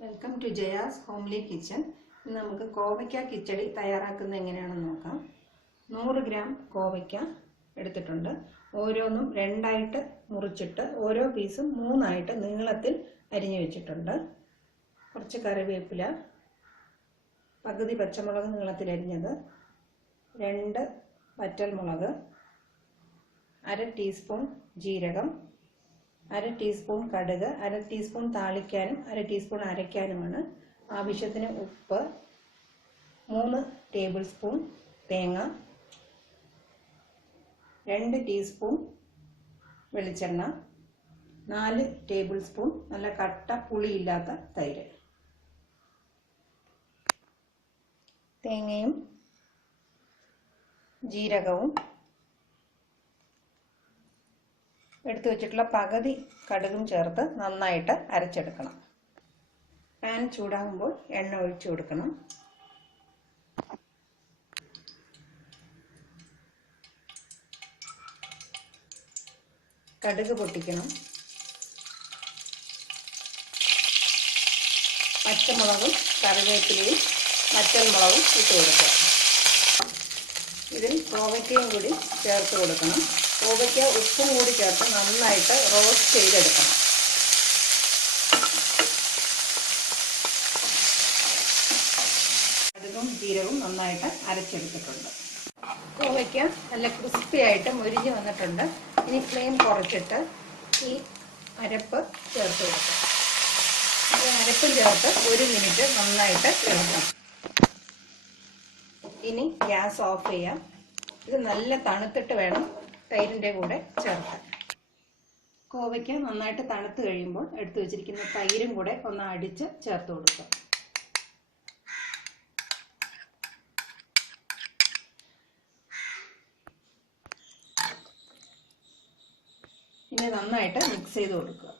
Welcome to Jaya's homely kitchen. ഇന്ന് നമുക്ക് കോവയ്ക്ക കിച്ചടി തയ്യാറാക്കുന്നത് എങ്ങനെയാണെന്ന് നോക്കാം. 100 ഗ്രാം കോവയ്ക്ക എടുത്തിട്ടുണ്ട്. ഓരോന്നും രണ്ടായിട്ട് മുറിച്ചിട്ട് ഓരോ പീസും 3 ആയിട്ട് നീളത്തിൽ അരിഞ്ഞു വെച്ചിട്ടുണ്ട്. കുറച്ച് കറിവേപ്പില, പകുതി പച്ചമുളക് നീളത്തിൽ അരിഞ്ഞത്, 2 വറ്റൽമുളക്, 1/2 ടീസ്പൂൺ ജീരകം, 1/2 ടീസ്പൂൺ കടുക്, 1/2 ടീസ്പൂൺ താളിക്കാനും 1/2 ടീസ്പൂൺ അരയ്ക്കാനുമാണ്. ആവശ്യത്തിന് ഉപ്പ്, 3 ടേബിൾ സ്പൂൺ തേങ്ങ, 2 ടീസ്പൂൺ വെളിച്ചെണ്ണ, 4 ടേബിൾ സ്പൂൺ നല്ല കട്ട പുളിയില്ലാത്ത തൈര്. തേങ്ങയും ജീരകവും എടുത്തു വെച്ചിട്ടുള്ള പകുതി കടുകും ചേർത്ത് നന്നായിട്ട് അരച്ചെടുക്കണം. പാൻ ചൂടാകുമ്പോൾ എണ്ണ ഒഴിച്ചു കൊടുക്കണം. കടുക് പൊട്ടിക്കണം. പച്ചമുളകും കറിവേപ്പിലയും വറ്റൽമുളകും ഇട്ട് കൊടുക്കുക. ഇതിൽ കോവയ്ക്കയും കൂടി ചേർത്ത് കൊടുക്കണം. കോവയ്ക്ക ഉപ്പും കൂടി ചേർത്ത് നന്നായിട്ട് റോസ്റ്റ് ചെയ്തെടുക്കണം. കടുകും ജീരകവും നന്നായിട്ട് അരച്ചെടുത്തിട്ടുണ്ട്. കോവയ്ക്ക നല്ല ക്രിസ്പി ആയിട്ട് മൊരിഞ്ഞ് വന്നിട്ടുണ്ട്. ഇനി ഫ്ലെയിം കുറച്ചിട്ട് ഈ അരപ്പ് ചേർത്ത് കൊടുക്കാം. ഈ അരപ്പും ചേർത്ത് 1 മിനിറ്റ് നന്നായിട്ട് ഇളക്കണം. ഇനി ഗ്യാസ് ഓഫ് ചെയ്യാം. ഇത് നല്ല തണുത്തിട്ട് വേണം തൈരിൻ്റെ കൂടെ ചേർക്കാൻ. കോവയ്ക്ക നന്നായിട്ട് തണുത്ത് കഴിയുമ്പോൾ എടുത്തു വെച്ചിരിക്കുന്ന തൈരും കൂടെ ഒന്ന് അടിച്ച് ചേർത്ത് കൊടുക്കുക. ഇനി നന്നായിട്ട് മിക്സ് ചെയ്ത് കൊടുക്കുക.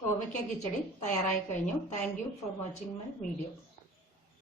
കോവയ്ക്ക കിച്ചടി തയ്യാറായി കഴിഞ്ഞു. Thank you for watching my video.